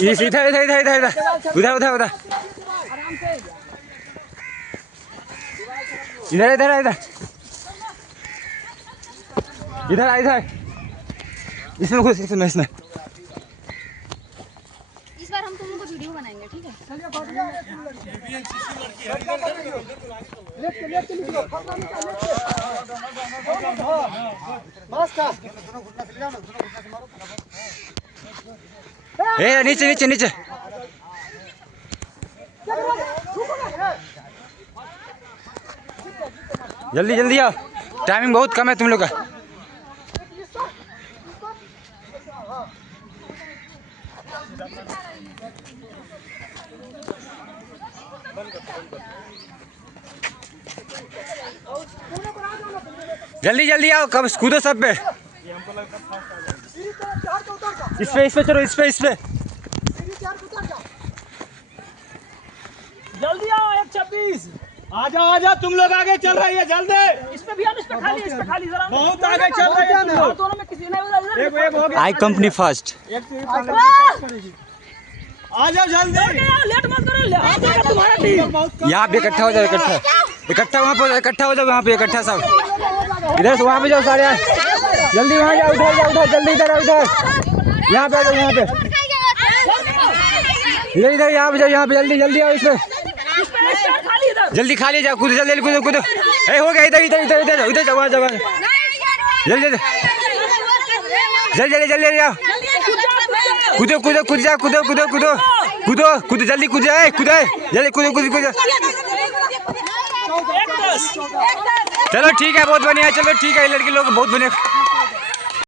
इधर इधर इधर इधर इधर उधर उधर उधर इधर इधर इधर इधर इधर इसमें घुस इसमें इस बार हम तुम लोग को वीडियो बनाएंगे, ठीक है? ए नीचे नीचे नीचे जल्दी जल्दी आओ, टाइमिंग बहुत कम है तुम लोग का। जल्दी जल्दी आओ, कब कूदो सब पे। इस पे चलो, इस पे जल्दी आओ। 1:26 आजा तुम लोग आगे चल रही है, जल्दी। इस पे भी हम, इस पे खाली जरा बहुत आगे चल रही है। दोनों में किसी ने एक हो गया। आई कंपनी फर्स्ट। आ जाओ जल्दी, लेट मत करो। तुम्हारा टीम यहाँ पे इकट्ठा हो जाओ, इकट्ठा वहाँ पे इकट्ठा हो जाओ, वहाँ पे इकट्ठा सब। इधर से वहाँ पे जाओ सारे, जल्दी वहाँ जाओ, उधर जाओ, उधर जल्दी इधर आओ, इधर यहाँ पे आ जाओ, यहाँ पे इधर इधर यहाँ पे जाओ, यहाँ पे जल्दी जल्दी आओ। इसमें जल्दी खाली जाओ, कूदो जल्दी कूदो कूदो। ए हो गया, इधर इधर इधर इधर उधर जाओ, वहाँ जाओ, जल्दी जल्दी जल्दी जल्दी जाओ, कूदो कूदो कूद जाओ, कूदो कूदो कूदो कूदो कूदो जल्दी कूद जाए, कूदो जल्दी कूदो कूदो कूदो। चलो ठीक है, बहुत बढ़िया, चलो ठीक है, लड़के लोग बहुत बढ़िया।